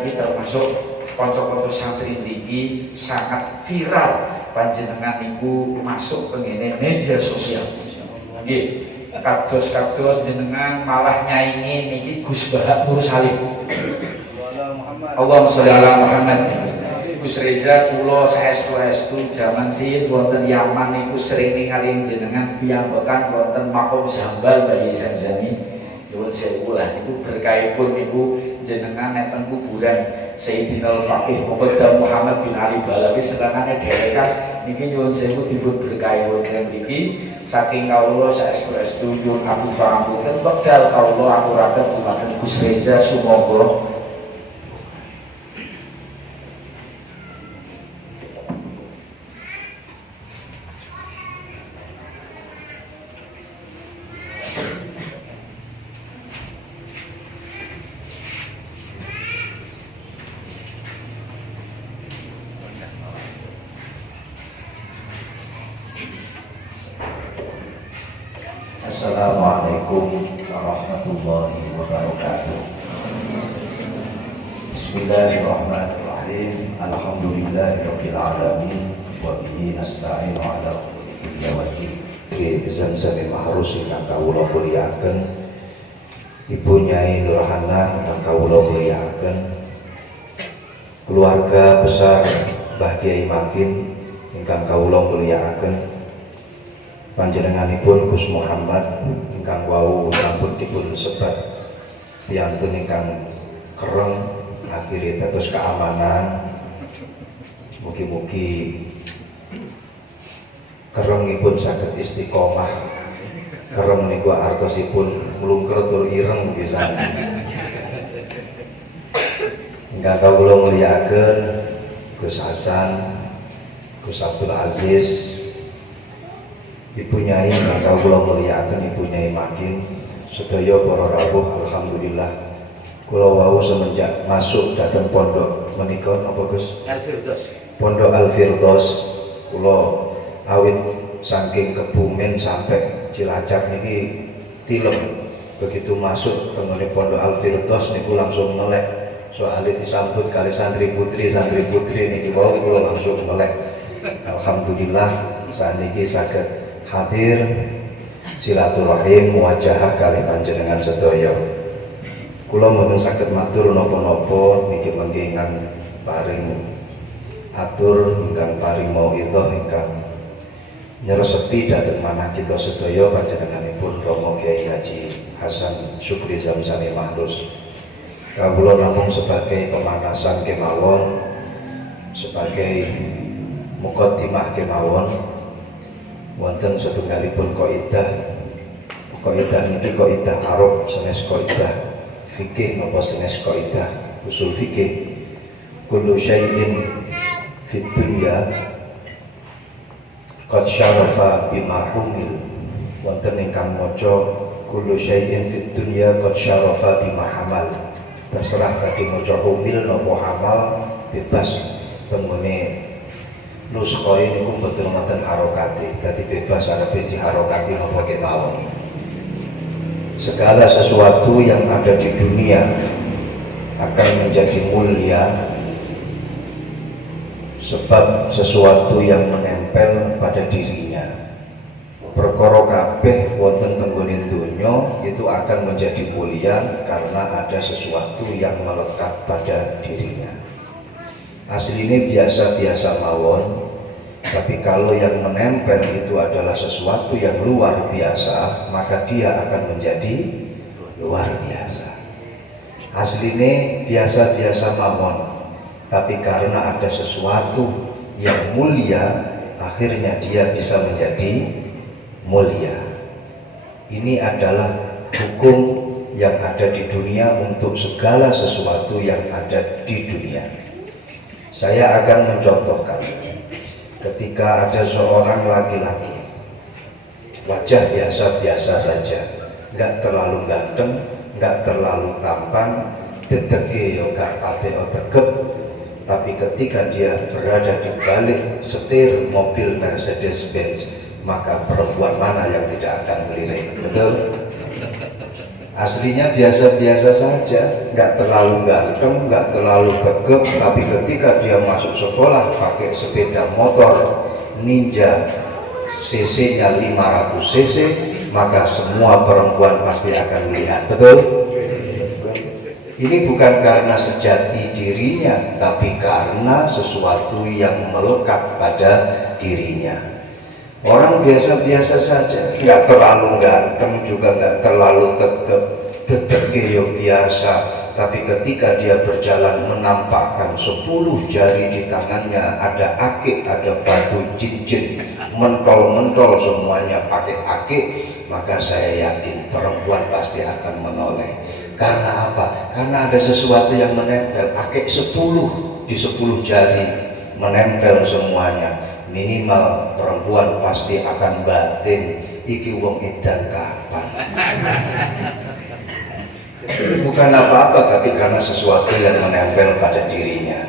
ini termasuk konco-konco santri ini sangat viral panjenengan niku masuk ke media sosial. Nggih, kados-kados jenengan malah nyaingi niki Gus Bahadur Salim. Allahumma sholli ala Muhammad. Gus Reza kula saestu-estu jaman siyin wonten Yaman niku sering ningali jenengan piyambakan wonten makom Zambal Bayi Zamzami. Nyuwun sewu lah niku berkahipun niku jenengan nenten kuburan Sayyidina Al-Faqih Muqaddam Muhammad bin Ali Balawi sedangane derekan niki nyuwun sewu dipun berkahipun mriki saking kawula saestu-estu nyuwun aku pangapunten wekdal kawula aturaken dumateng Gus Reza sumangga. Assalamualaikum warahmatullahi wabarakatuh. Bismillahirrahmanirrahim. Alhamdulillahirabbil alamin wa bihi nasta'inu 'ala umuri dunya waddin. Zamzamil mahrus ingkang kawula mulyakaken, Ibu Nyai Nurhana ingkang kawula mulyakaken, keluarga besar Mbah Kiai Makin ingkang kawula mulyakaken, panjenenganipun Gus Muhammad ingkang wau sampun dipun sebat piyantun ingkang kereng akhire dados keamanan. Mugi-mugi kerengipun saged istiqomah. Kereng niku artosipun mlungker tur ireng pisan. Ingkang kawula mulyakaken Gus Hasan, Gus Abdul Aziz, Ibu Nyai ingkang kawula mulyakaken Ibu Nyai Makin, sedaya para rawuh. Alhamdulillah kula wau semenjak masuk dhateng pondok menika napa Gus? Al-Firdaus. Pondok Al-Firdaus kula awit saking Kebumen sampai Cilacap niki tilem. Begitu masuk tengene pondok Al-Firdaus niku langsung melek. Soalnya disambut kali santri putri niki wau kula langsung melek. Alhamdulillah saniki saged hadir silaturahim muwajahah kali panjenengan sedaya. Kula mboten saged matur napa-napa niki mengke ingkang paring atur ingkang paring mauidhah ingkang nyresepi dhateng manah kita sedaya panjenenganipun Rama Kyai Haji Hasan Syukri Zamzami Mahrus. Kawula namung sebagai pemanasan kemawon, sebagai muqaddimah kemawon. Wonten setunggalipun kaidah niki kaidah arab sanes kaidah fikih napa sanes kaidah usul fikih. Kullu syai'in fid dunya qad syarafa bima humil. Wonten ingkang maca kullu syai'in fid dunya qad syarafa bima hamal. Terserah badhe maca humil napa hamal bebas temune nuskha niku mboten wonten harokate, dadi bebas arepe diharokati napa kemawon. Segala sesuatu yang ada di dunia akan menjadi mulia sebab sesuatu yang menempel pada dirinya. Perkara kabeh wonten tenggone donya itu akan menjadi mulia karena ada sesuatu yang melekat pada dirinya. Aslinya biasa-biasa mawon, tapi kalau yang menempel itu adalah sesuatu yang luar biasa, maka dia akan menjadi luar biasa. Aslinya biasa-biasa mawon, tapi karena ada sesuatu yang mulia, akhirnya dia bisa menjadi mulia. Ini adalah hukum yang ada di dunia untuk segala sesuatu yang ada di dunia. Saya akan mencontohkan ketika ada seorang laki-laki wajah biasa-biasa saja, nggak terlalu ganteng, nggak terlalu tampan, dedeke yo gak apik tegep, tapi ketika dia berada di balik setir mobil Mercedes-Benz, maka perempuan mana yang tidak akan melirik? Betul? aslinya biasa-biasa saja, nggak terlalu ganteng, nggak terlalu gegap, tapi ketika dia masuk sekolah pakai sepeda motor Ninja cc-nya 500 cc, maka semua perempuan pasti akan melihat. Betul? Ini bukan karena sejati dirinya, tapi karena sesuatu yang melekat pada dirinya. Orang biasa-biasa saja, nggak terlalu ganteng juga nggak terlalu tetap biasa, tapi ketika dia berjalan menampakkan 10 jari di tangannya, ada akik, ada batu cincin, mentol-mentol semuanya pakai akik, maka saya yakin perempuan pasti akan menoleh. Karena apa? Karena ada sesuatu yang menempel. Akik 10 di 10 jari menempel semuanya. Minimal perempuan pasti akan batin, iki wong edan kapan. Bukan apa-apa, tapi karena sesuatu yang menempel pada dirinya.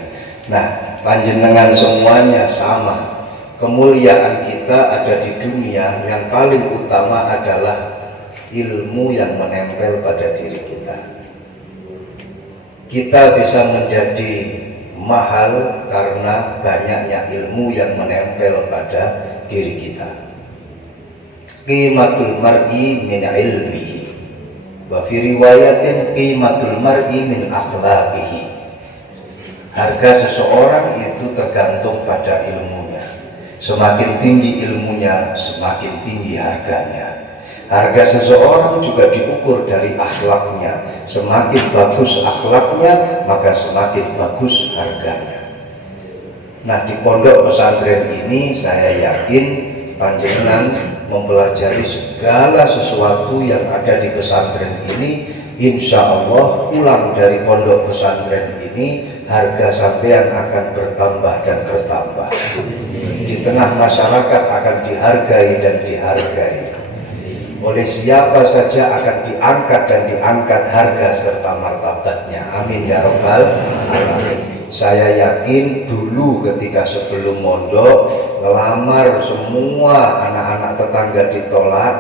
Nah, panjenengan semuanya sama. Kemuliaan kita ada di dunia, yang paling utama adalah ilmu yang menempel pada diri kita. Kita bisa menjadi mahal karena banyaknya ilmu yang menempel pada diri kita. Qimatul mar'i min ilmi, wa fi riwayatin qimatul mar'i min akhlaqihi. Harga seseorang itu tergantung pada ilmunya. Semakin tinggi ilmunya, semakin tinggi harganya. Harga seseorang juga diukur dari akhlaknya. Semakin bagus akhlaknya, maka semakin bagus harganya. Nah, di pondok pesantren ini saya yakin panjenengan mempelajari segala sesuatu yang ada di pesantren ini. Insya Allah pulang dari pondok pesantren ini, harga sampean akan bertambah dan bertambah. Di tengah masyarakat akan dihargai dan dihargai. Oleh siapa saja akan diangkat dan diangkat harga serta martabatnya. Amin ya rabbal alamin. Saya yakin dulu ketika sebelum mondok ngelamar semua anak-anak tetangga ditolak.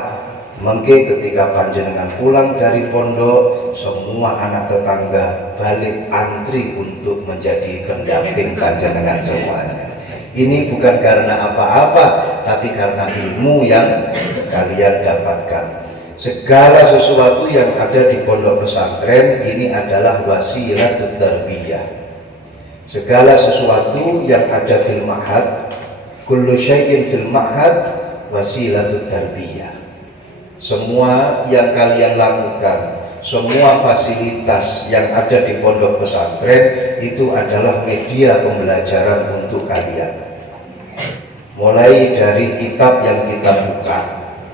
Mungkin ketika panjenengan pulang dari pondok, semua anak tetangga balik antri untuk menjadi pendamping panjenengan semuanya. Ini bukan karena apa-apa, tapi karena ilmu yang kalian dapatkan. Segala sesuatu yang ada di pondok pesantren ini adalah wasilah tarbiyah. Segala sesuatu yang ada fil ma'had, kullu syai'in fil ma'had wasilah tarbiyah. Semua yang kalian lakukan, semua fasilitas yang ada di pondok pesantren itu adalah media pembelajaran untuk kalian. Mulai dari kitab yang kita buka,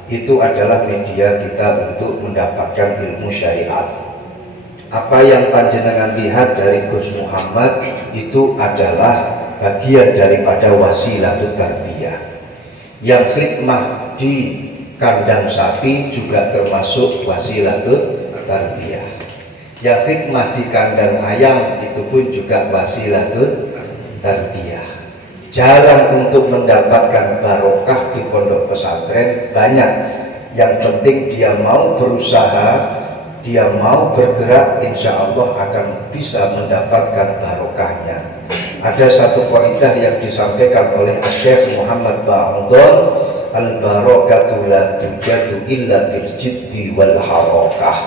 itu adalah media kita untuk mendapatkan ilmu syariat. Apa yang panjenengan lihat dari Gus Muhammad itu adalah bagian daripada wasilah tarbiyah. Yang khidmah di kandang sapi juga termasuk wasilah tarbiyah. Yang khidmah di kandang ayam itu pun juga wasilah tarbiyah. Jalan untuk mendapatkan barokah di pondok pesantren banyak. Yang penting dia mau berusaha, dia mau bergerak, insya Allah akan bisa mendapatkan barokahnya. Ada satu kaidah yang disampaikan oleh Syekh Muhammad Ba'udhan, al-barakatu la tujadu illa bil jiddi wal harakah.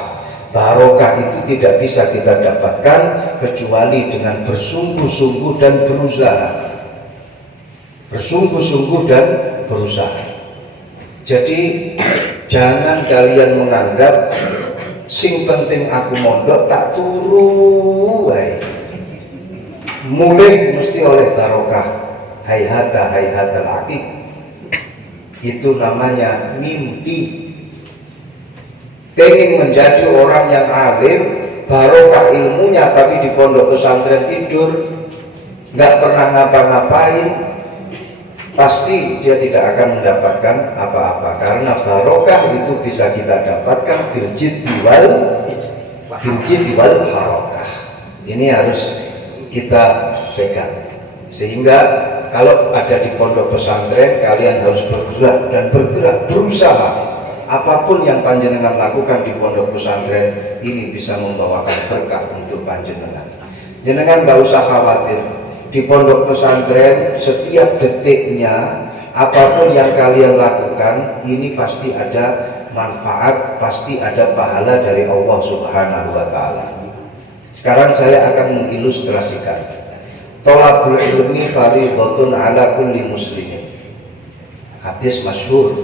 Barokah itu tidak bisa kita dapatkan kecuali dengan bersungguh-sungguh dan berusaha. Bersungguh-sungguh dan berusaha. Jadi jangan kalian menganggap sing penting aku mondok tak turu wae. Mulai mesti oleh barokah. Hayhata hayhatal aqiq. Itu namanya mimpi. Pengen menjadi orang yang alim, barokah ilmunya, tapi di pondok pesantren tidur, nggak pernah ngapa-ngapain, pasti dia tidak akan mendapatkan apa-apa. Karena barokah itu bisa kita dapatkan biljiddi wal harakah. Ini harus kita pegang. Sehingga kalau ada di pondok pesantren, kalian harus bergerak dan bergerak, berusaha apapun yang panjenengan lakukan di pondok pesantren ini bisa membawakan berkah untuk panjenengan. Jenengan gak usah khawatir, di pondok pesantren setiap detiknya apapun yang kalian lakukan ini pasti ada manfaat, pasti ada pahala dari Allah Subhanahu wa taala. Sekarang saya akan mengilustrasikan. Thalabul ilmi fardhatun ala kulli muslimin. Hadis masyhur.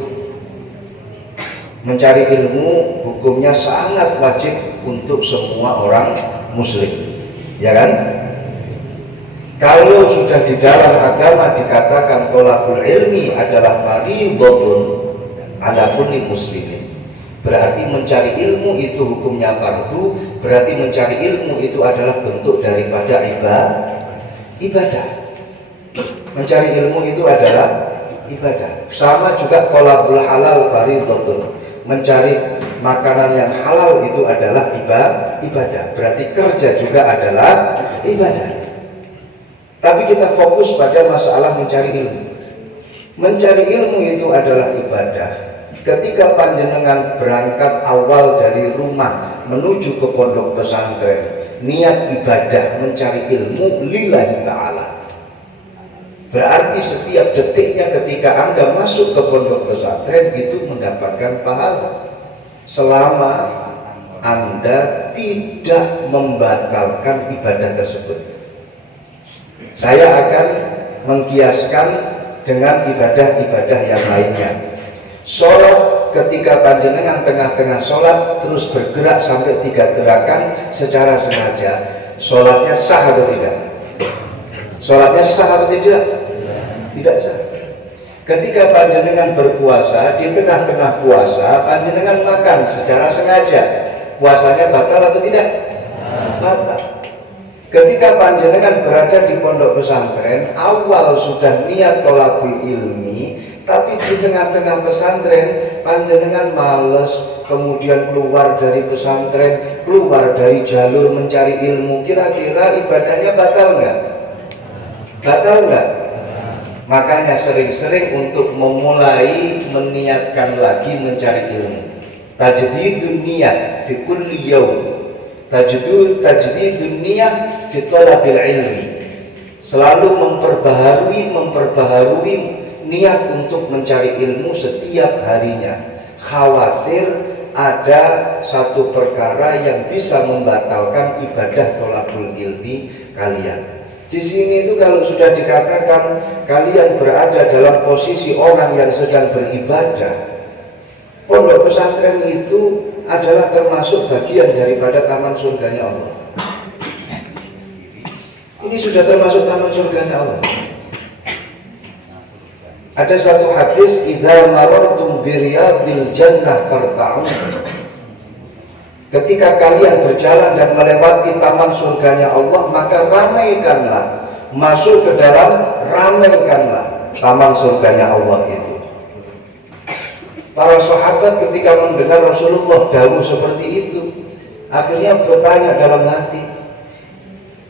Mencari ilmu hukumnya sangat wajib untuk semua orang muslim. Ya kan? Kalau sudah di dalam agama dikatakan thalabul ilmi adalah fardhatun ala kulli muslimin, berarti mencari ilmu itu hukumnya fardu, berarti mencari ilmu itu adalah bentuk daripada ibadah. Mencari ilmu itu adalah ibadah. Sama juga thalabul halal fardhatun, mencari makanan yang halal itu adalah ibadah. Berarti kerja juga adalah ibadah. Tapi kita fokus pada masalah mencari ilmu. Mencari ilmu itu adalah ibadah. Ketika panjenengan berangkat awal dari rumah menuju ke pondok pesantren, niat ibadah mencari ilmu lillahi ta'ala, berarti setiap detiknya ketika Anda masuk ke pondok pesantren itu mendapatkan pahala, selama Anda tidak membatalkan ibadah tersebut. Saya akan mengkiaskan dengan ibadah-ibadah yang lainnya. Sholat, ketika panjenengan tengah-tengah sholat terus bergerak sampai 3 gerakan secara sengaja, sholatnya sah atau tidak? Sholatnya sah atau tidak? Tidak sah. Ketika panjenengan berpuasa, di tengah-tengah puasa panjenengan makan secara sengaja, puasanya batal atau tidak? Batal. Ketika panjenengan berada di pondok pesantren, awal sudah niat thalabul ilmi, tapi di tengah-tengah pesantren panjenengan males, kemudian keluar dari pesantren, keluar dari jalur mencari ilmu, kira-kira ibadahnya batal nggak? Batal nggak? Makanya sering-sering untuk memulai meniatkan lagi mencari ilmu. Tajdidun niyat fi kulli yaum. Tajdidun niyat fi thalabil ilmi. Selalu memperbaharui niat untuk mencari ilmu setiap harinya. Khawatir ada satu perkara yang bisa membatalkan ibadah thalabul ilmi kalian. Di sini itu kalau sudah dikatakan kalian berada dalam posisi orang yang sedang beribadah, pondok pesantren itu adalah termasuk bagian daripada taman surganya Allah. Ini sudah termasuk taman surganya Allah. Ada satu hadis, idza marartum bi riyadil jannah farta'un. Ketika kalian berjalan dan melewati taman surganya Allah, maka ramaikanlah, masuk ke dalam, ramaikanlah taman surganya Allah itu. Para sahabat ketika mendengar Rasulullah dawuh seperti itu, akhirnya bertanya dalam hati,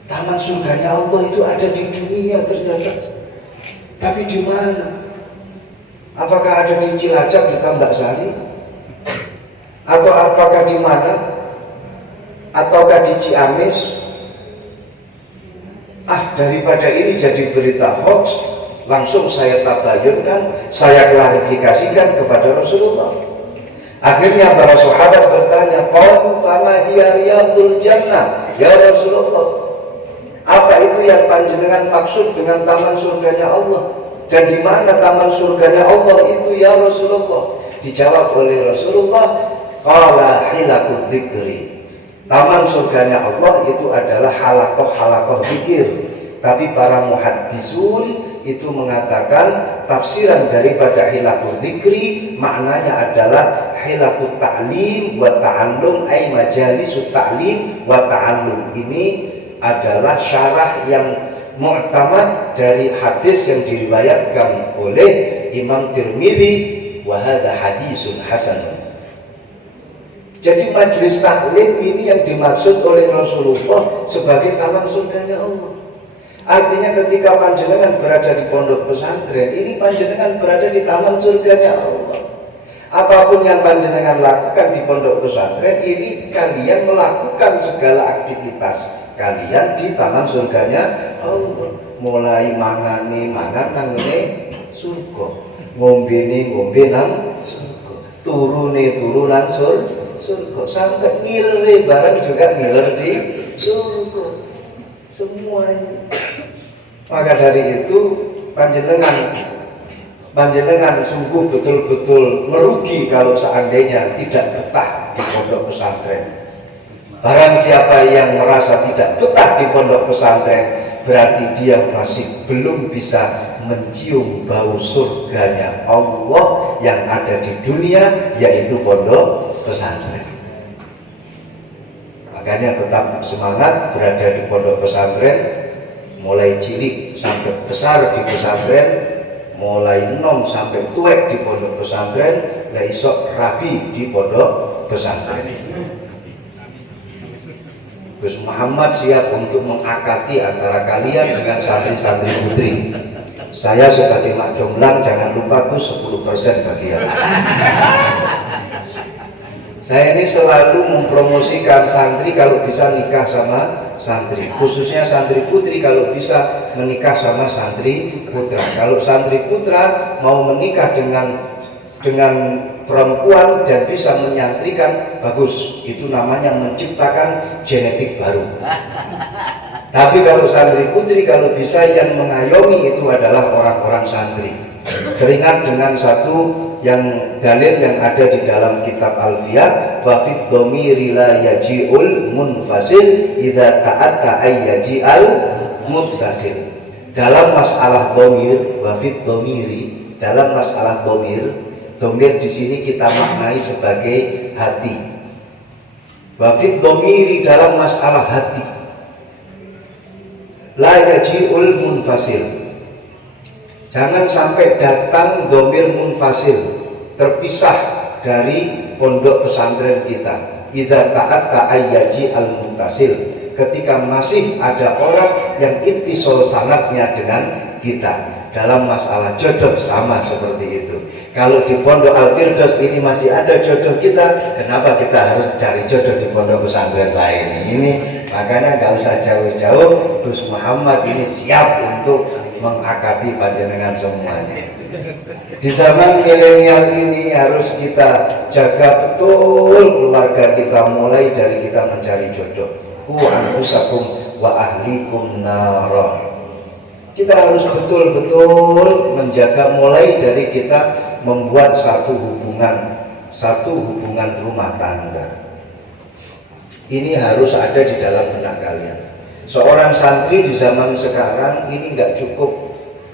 taman surganya Allah itu ada di dunia ternyata, tapi di mana? Apakah ada di Cilacap, di Tambak Sari? Atau apakah di mana? Ataukah di Ciamis? Daripada ini jadi berita hoax, langsung saya tabayunkan, saya klarifikasikan kepada Rasulullah. Akhirnya para sahabat bertanya, qalu fama hiya riyadul jannah ya Rasulullah, apa itu yang panjenengan maksud dengan taman surganya Allah, dan di mana taman surganya Allah itu ya Rasulullah? Dijawab oleh Rasulullah, qala hilaqu dzikri, taman surganya Allah itu adalah halakoh-halakoh zikir. Tapi para muhaddisun itu mengatakan tafsiran daripada hilaqu dzikri maknanya adalah hilaqu ta'lim wa ta'allum, ay majalisut ta'lim wa ta'allum. Ini adalah syarah yang mu'tamad dari hadis yang diriwayatkan oleh Imam Tirmidzi, wa hadza hadisun hasan. Jadi majelis taklim ini yang dimaksud oleh Rasulullah sebagai taman surganya Allah. Artinya ketika panjenengan berada di pondok pesantren, ini panjenengan berada di taman surganya Allah. Apapun yang panjenengan lakukan di pondok pesantren ini, kalian melakukan segala aktivitas kalian di taman surganya Allah. Mulai mangane mangan nang ngene surga, ngombene ngombe nang surga, turune turu nang surga, sampai ngiler barang juga ngiler di surga semuanya. Maka dari itu panjenengan sungguh betul-betul merugi kalau seandainya tidak betah di pondok pesantren. Barang siapa yang merasa tidak betah di pondok pesantren, berarti dia masih belum bisa mencium bau surganya Allah yang ada di dunia, yaitu pondok pesantren. Makanya tetap semangat berada di pondok pesantren, mulai cilik sampai besar di pesantren, mulai nom sampai tuek di pondok pesantren, lah isok rabi di pondok pesantren. Gus Muhammad siap untuk mengakati antara kalian dengan santri-santri putri. Saya sebagai mak jomblang, jangan lupa Gus 10% bagian. Saya ini selalu mempromosikan santri kalau bisa nikah sama santri, khususnya santri putri kalau bisa menikah sama santri putra. Kalau santri putra mau menikah dengan perempuan dan bisa menyantrikan, bagus, itu namanya menciptakan genetik baru. Tapi kalau santri putri kalau bisa yang mengayomi itu adalah orang-orang santri. Teringat dengan satu yang dalil yang ada di dalam kitab Alfiyah, wa fid dhamiri la yaji'ul munfasil idza ta'atta ayyaji'al muttasil. Dalam masalah dhamir, wa fid dhamiri, dalam masalah dhamir di sini kita maknai sebagai hati. Wa fid dhamiri, dalam masalah hati, la yaji'ul munfasil, jangan sampai datang dhamir munfasil, terpisah dari pondok pesantren kita. Idza ta'atta ayyaji al-muttasil, ketika masih ada orang yang ittisal sanadnya dengan kita. Dalam masalah jodoh sama seperti itu. Kalau di pondok Al-Firdaus ini masih ada jodoh kita, kenapa kita harus cari jodoh di pondok pesantren lain? Ini makanya nggak usah jauh-jauh, Gus Muhammad ini siap untuk mengakati panjenengan semuanya. Di zaman milenial ini harus kita jaga betul keluarga kita, mulai dari kita mencari jodoh. Ku anfusakum wa ahlikum nara. Kita harus betul-betul menjaga, mulai dari kita membuat satu hubungan rumah tangga. Ini harus ada di dalam benak kalian. Seorang santri di zaman sekarang ini nggak cukup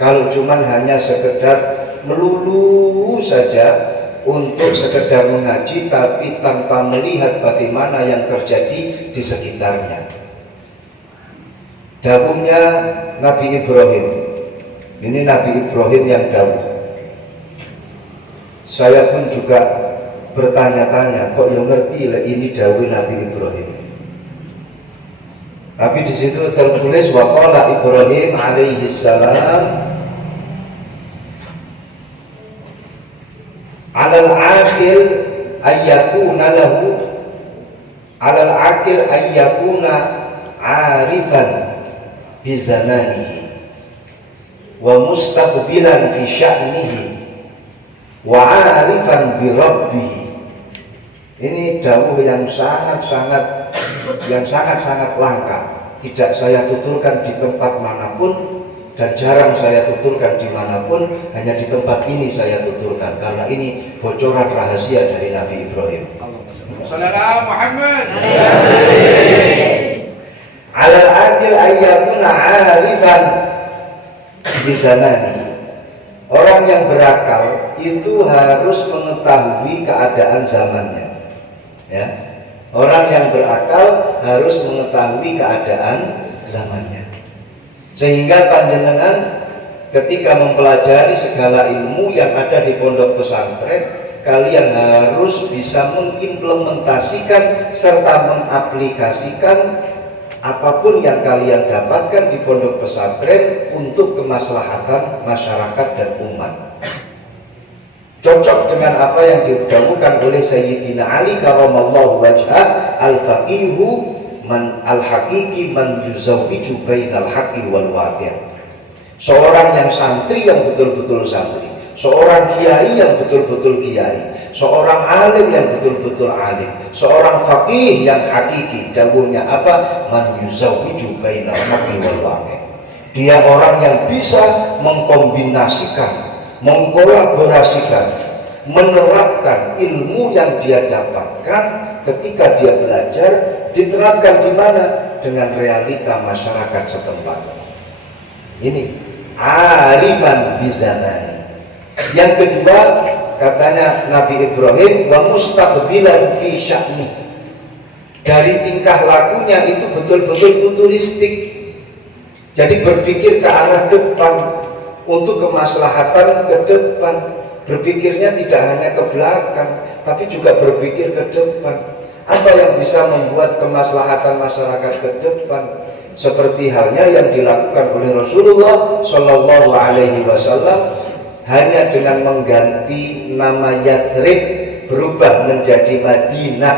kalau cuman hanya sekedar melulu saja untuk sekedar mengaji, tapi tanpa melihat bagaimana yang terjadi di sekitarnya. Dawuhnya Nabi Ibrahim, ini Nabi Ibrahim yang dawuh. Saya pun juga bertanya-tanya, kok yang ngerti lah ini dawuh Nabi Ibrahim. Tapi di situ tertulis waqala Ibrahim alaihi salam alal akil ayyakuna lahu, alal akil ayyakuna arifan bi zamanihi wa mustaqbilan fi sya'nihi wa arifan bi rabbih. Ini dawuh yang sangat-sangat langka. Tidak saya tuturkan di tempat manapun dan jarang saya tuturkan di manapun, hanya di tempat ini saya tuturkan karena ini bocoran rahasia dari Nabi Ibrahim. Sallallahu Muhammad. Alal adil ayyakuna arifan di zamani. Orang yang berakal itu harus mengetahui keadaan zamannya. Ya. Orang yang berakal harus mengetahui keadaan zamannya. Sehingga panjenengan ketika mempelajari segala ilmu yang ada di pondok pesantren, kalian harus bisa mengimplementasikan serta mengaplikasikan apapun yang kalian dapatkan di pondok pesantren untuk kemaslahatan masyarakat dan umat. Cocok dengan apa yang didahulukan oleh Sayyidina Ali karramallahu wajhah, al-faqihu man al-haqiqi man yuzawwiju bainal haqqi wal waqi'. Seorang yang santri yang betul-betul santri, seorang kiai yang betul-betul kiai, seorang alim yang betul-betul alim, seorang faqih yang hakiki. Dawuhnya apa? Man yuzawwiju bainal haqqi wal waqi'. Dia orang yang bisa mengkombinasikan, mengkolaborasikan, menerapkan ilmu yang dia dapatkan ketika dia belajar, diterapkan di mana? Dengan realita masyarakat setempat. Ini arifan bizamani. Yang kedua, katanya Nabi Ibrahim, wa mustaqbilan fi sya'ni. Dari tingkah lakunya itu betul-betul futuristik. Jadi berpikir ke arah depan, untuk kemaslahatan ke depan. Berpikirnya tidak hanya ke belakang, tapi juga berpikir ke depan. Apa yang bisa membuat kemaslahatan masyarakat ke depan? Seperti halnya yang dilakukan oleh Rasulullah Shallallahu Alaihi Wasallam, hanya dengan mengganti nama Yathrib berubah menjadi Madinah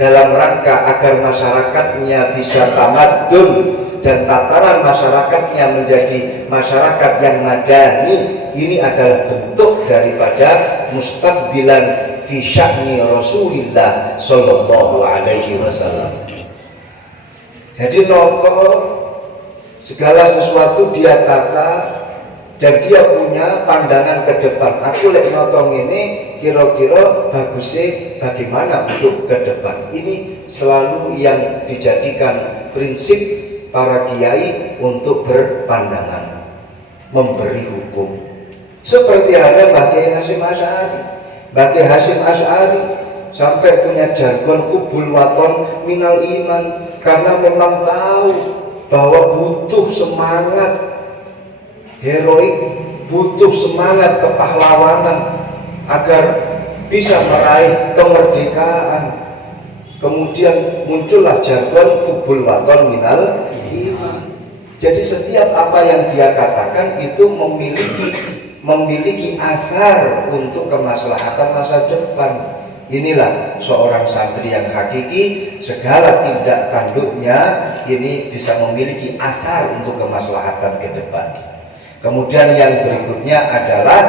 dalam rangka agar masyarakatnya bisa tamadun dan tataran masyarakatnya menjadi masyarakat yang madani. Ini adalah bentuk daripada mustaqbilan fi sya'ni Rasulillah sallallahu alaihi wasallam. Jadi noto segala sesuatu dia tata dan dia punya pandangan ke depan. Aku lek noto ini kira-kira bagusnya bagaimana untuk ke depan. Ini selalu yang dijadikan prinsip para kiai untuk berpandangan, memberi hukum. Seperti ada Bagi Hasyim Asy'ari. Bagi Hasyim Asy'ari sampai punya jargon kubul waton minal iman, karena memang tahu bahwa butuh semangat heroik, butuh semangat kepahlawanan agar bisa meraih kemerdekaan. Kemudian muncullah jargon kubul waton minal iman. Jadi setiap apa yang dia katakan itu memiliki asar untuk kemaslahatan masa depan. Inilah seorang santri yang hakiki, segala tindak tanduknya ini bisa memiliki asar untuk kemaslahatan ke depan. Kemudian yang berikutnya adalah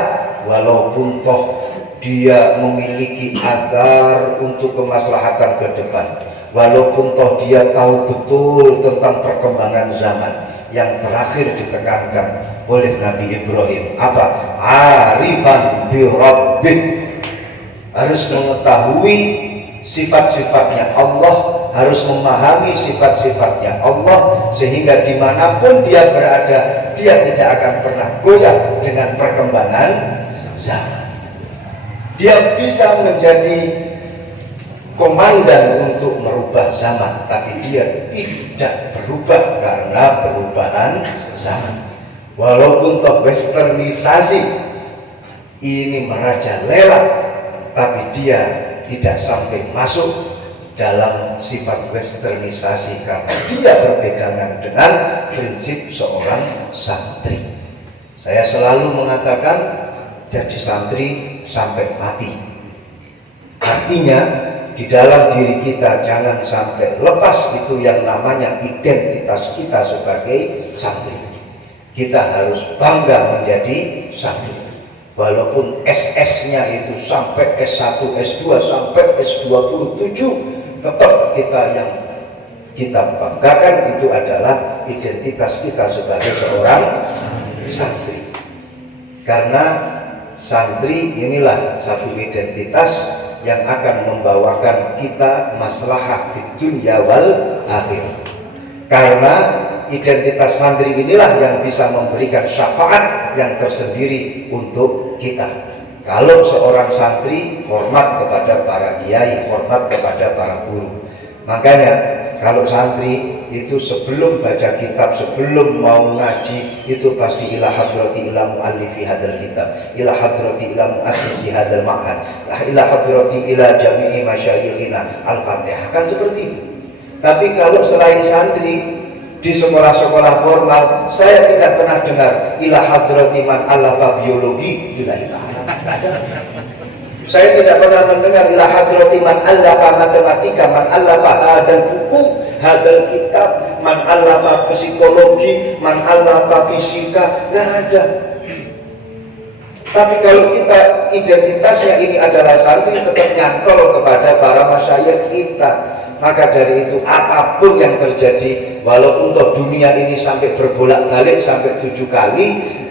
walaupun toh dia memiliki asar untuk kemaslahatan ke depan, walaupun toh dia tahu betul tentang perkembangan zaman, yang terakhir ditekankan oleh Nabi Ibrahim apa? Arifan bi rabbih, harus mengetahui sifat-sifatnya Allah, harus memahami sifat-sifatnya Allah, sehingga dimanapun dia berada dia tidak akan pernah goyah dengan perkembangan zaman. Dia bisa menjadi komandan untuk merubah zaman, tapi dia tidak berubah karena perubahan zaman. Walaupun toh westernisasi ini merajalela, tapi dia tidak sampai masuk dalam sifat westernisasi karena dia berpegangan dengan prinsip seorang santri. Saya selalu mengatakan jadi santri sampai mati. Artinya di dalam diri kita jangan sampai lepas itu yang namanya identitas kita sebagai santri. Kita harus bangga menjadi santri. Walaupun SS-nya itu sampai S1, S2, sampai S27, tetap kita yang kita banggakan itu adalah identitas kita sebagai seorang santri. Karena santri inilah satu identitas yang akan membawakan kita maslahah fid dunya wal akhir. Karena identitas santri inilah yang bisa memberikan syafaat yang tersendiri untuk kita. Kalau seorang santri hormat kepada para kiai, hormat kepada para guru. Makanya kalau santri itu sebelum baca kitab, sebelum mau ngaji, itu pasti ila hadrati ila muallifi hadal kitab, ila hadrati ila muassisi hadal ma'had, ila hadrati ila jami'i masyayikhina al-fatihah. Kan seperti itu. Tapi kalau selain santri di sekolah-sekolah formal saya tidak pernah dengar ila hadrati man allafa biologi bila saya tidak pernah mendengar ila hadrati man allafa matematika, man allafa hadal buku, hadal kitab, man allafa psikologi, man allafa fisika, nggak ada. Tapi kalau kita identitasnya ini adalah santri, tetap nyantol kepada para masyayikh kita. Maka dari itu apapun yang terjadi, walaupun toh dunia ini sampai berbolak-balik sampai 7 kali,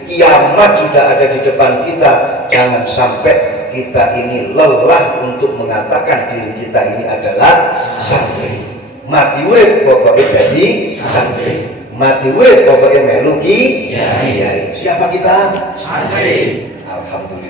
kiamat sudah ada di depan kita, jangan sampai kita ini lelah untuk mengatakan diri kita ini adalah santri. Mati urip pokoknya jadi santri, mati urip pokoknya melu kiai. Siapa kita? Santri. Alhamdulillah.